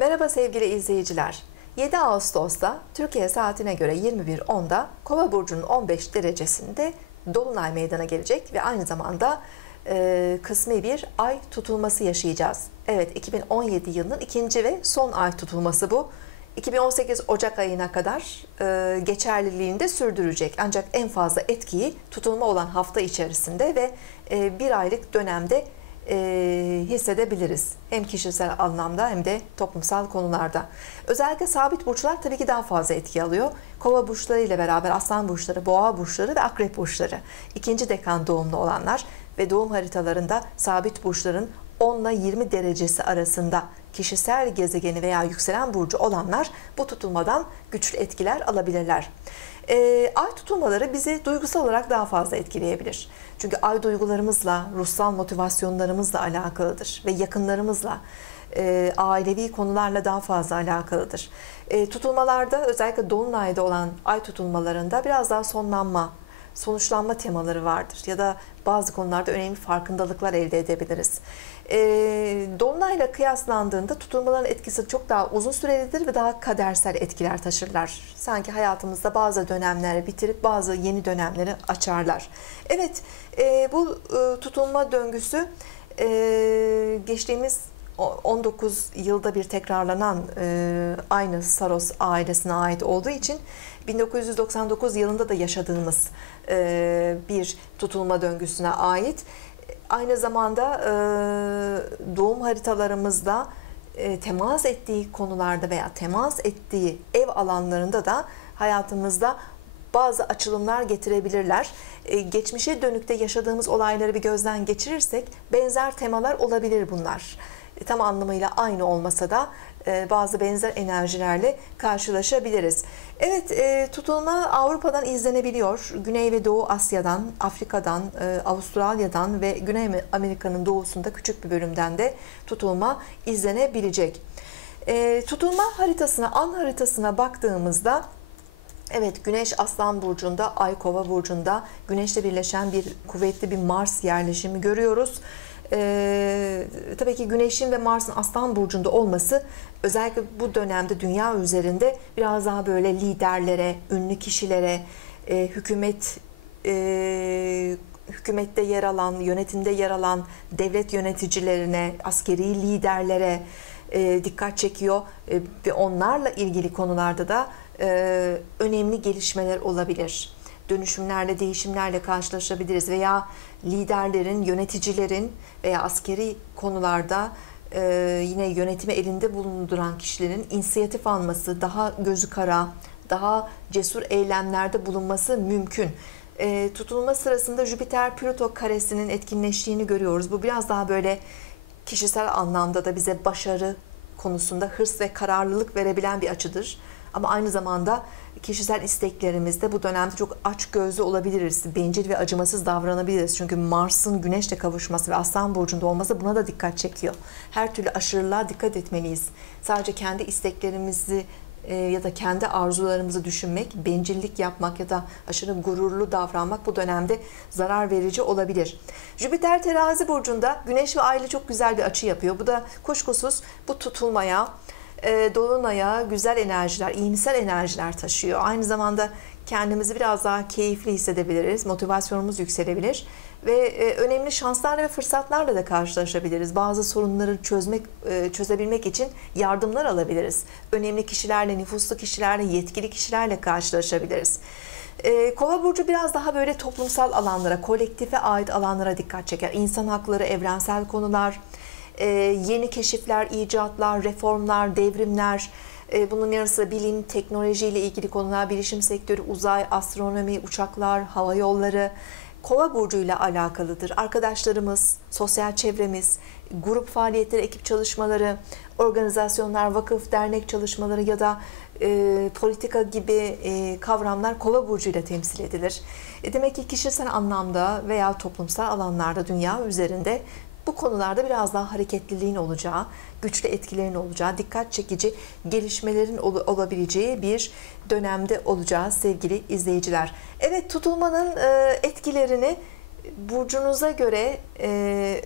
Merhaba sevgili izleyiciler. 7 Ağustos'ta Türkiye saatine göre 21.10'da Kova burcunun 15 derecesinde dolunay meydana gelecek ve aynı zamanda e, kısmi bir ay tutulması yaşayacağız. Evet 2017 yılının ikinci ve son ay tutulması bu. 2018 Ocak ayına kadar e, geçerliliğini de sürdürecek. Ancak en fazla etkiyi tutulma olan hafta içerisinde ve e, bir aylık dönemde e, hissedebiliriz. Hem kişisel anlamda hem de toplumsal konularda. Özellikle sabit burçlar tabii ki daha fazla etki alıyor. Kova burçları ile beraber aslan burçları, boğa burçları ve akrep burçları. ikinci dekan doğumlu olanlar ve doğum haritalarında sabit burçların 10 ile 20 derecesi arasında kişisel gezegeni veya yükselen burcu olanlar bu tutulmadan güçlü etkiler alabilirler. E, ay tutulmaları bizi duygusal olarak daha fazla etkileyebilir. Çünkü ay duygularımızla, ruhsal motivasyonlarımızla alakalıdır ve yakınlarımızla, e, ailevi konularla daha fazla alakalıdır. E, tutulmalarda özellikle dolunayda olan ay tutulmalarında biraz daha sonlanma, sonuçlanma temaları vardır ya da bazı konularda önemli farkındalıklar elde edebiliriz. E, Dolunayla kıyaslandığında tutulmaların etkisi çok daha uzun sürelidir ve daha kadersel etkiler taşırlar. Sanki hayatımızda bazı dönemleri bitirip bazı yeni dönemleri açarlar. Evet e, bu e, tutulma döngüsü e, geçtiğimiz 19 yılda bir tekrarlanan e, aynı Saros ailesine ait olduğu için 1999 yılında da yaşadığımız e, bir tutulma döngüsüne ait. Aynı zamanda e, doğum haritalarımızda e, temas ettiği konularda veya temas ettiği ev alanlarında da hayatımızda bazı açılımlar getirebilirler. E, geçmişe dönükte yaşadığımız olayları bir gözden geçirirsek benzer temalar olabilir bunlar. E, tam anlamıyla aynı olmasa da e, bazı benzer enerjilerle karşılaşabiliriz. Evet, e, tutulma Avrupa'dan izlenebiliyor. Güney ve Doğu Asya'dan, Afrika'dan, Avustralya'dan ve Güney Amerika'nın doğusunda küçük bir bölümden de tutulma izlenebilecek. Tutulma haritasına, an haritasına baktığımızda Evet Güneş Aslan Burcu'nda, Ay Kova Burcu'nda Güneş'le birleşen bir kuvvetli bir Mars yerleşimi görüyoruz. Ee, tabii ki Güneş'in ve Mars'ın Aslan Burcu'nda olması özellikle bu dönemde dünya üzerinde biraz daha böyle liderlere, ünlü kişilere, e, hükümet e, hükümette yer alan, yönetimde yer alan devlet yöneticilerine, askeri liderlere e, dikkat çekiyor e, ve onlarla ilgili konularda da e, önemli gelişmeler olabilir. Dönüşümlerle, değişimlerle karşılaşabiliriz veya liderlerin, yöneticilerin veya askeri konularda e, yine yönetimi elinde bulunduran kişilerin inisiyatif alması, daha gözü kara, daha cesur eylemlerde bulunması mümkün. E, tutulma sırasında Jüpiter-Plüto karesinin etkinleştiğini görüyoruz. Bu biraz daha böyle kişisel anlamda da bize başarı konusunda hırs ve kararlılık verebilen bir açıdır. Ama aynı zamanda kişisel isteklerimizde bu dönemde çok aç gözlü olabiliriz. Bencil ve acımasız davranabiliriz. Çünkü Mars'ın Güneş'le kavuşması ve Aslan Burcu'nda olması buna da dikkat çekiyor. Her türlü aşırılığa dikkat etmeliyiz. Sadece kendi isteklerimizi e, ya da kendi arzularımızı düşünmek, bencillik yapmak ya da aşırı gururlu davranmak bu dönemde zarar verici olabilir. Jüpiter terazi burcunda Güneş ve Ay ile çok güzel bir açı yapıyor. Bu da kuşkusuz bu tutulmaya, e, dolunaya güzel enerjiler, iyimser enerjiler taşıyor. Aynı zamanda kendimizi biraz daha keyifli hissedebiliriz, motivasyonumuz yükselebilir ve e, önemli şanslarla ve fırsatlarla da karşılaşabiliriz. Bazı sorunları çözmek, e, çözebilmek için yardımlar alabiliriz. Önemli kişilerle, nüfuslu kişilerle, yetkili kişilerle karşılaşabiliriz. Kova burcu biraz daha böyle toplumsal alanlara, kolektife ait alanlara dikkat çeker. İnsan hakları, evrensel konular, e, yeni keşifler, icatlar, reformlar, devrimler, e, bunun yanı sıra bilim, teknoloji ile ilgili konular, bilişim sektörü, uzay, astronomi, uçaklar, hava yolları, Kova burcu ile alakalıdır. Arkadaşlarımız, sosyal çevremiz, grup faaliyetleri, ekip çalışmaları, organizasyonlar, vakıf, dernek çalışmaları ya da e, politika gibi e, kavramlar kova burcu ile temsil edilir. E, demek ki kişisel anlamda veya toplumsal alanlarda dünya üzerinde bu konularda biraz daha hareketliliğin olacağı, güçlü etkilerin olacağı, dikkat çekici gelişmelerin ol olabileceği bir dönemde olacağız sevgili izleyiciler. Evet tutulmanın e, etkilerini burcunuza göre e,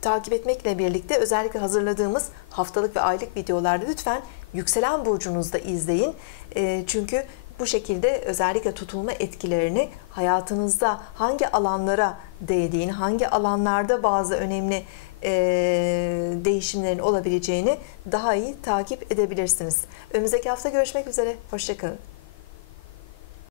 takip etmekle birlikte özellikle hazırladığımız haftalık ve aylık videolarda lütfen yükselen burcunuzda izleyin. E, çünkü bu şekilde özellikle tutulma etkilerini hayatınızda hangi alanlara değdiğini, hangi alanlarda bazı önemli e, değişimlerin olabileceğini daha iyi takip edebilirsiniz. Önümüzdeki hafta görüşmek üzere. Hoşçakalın.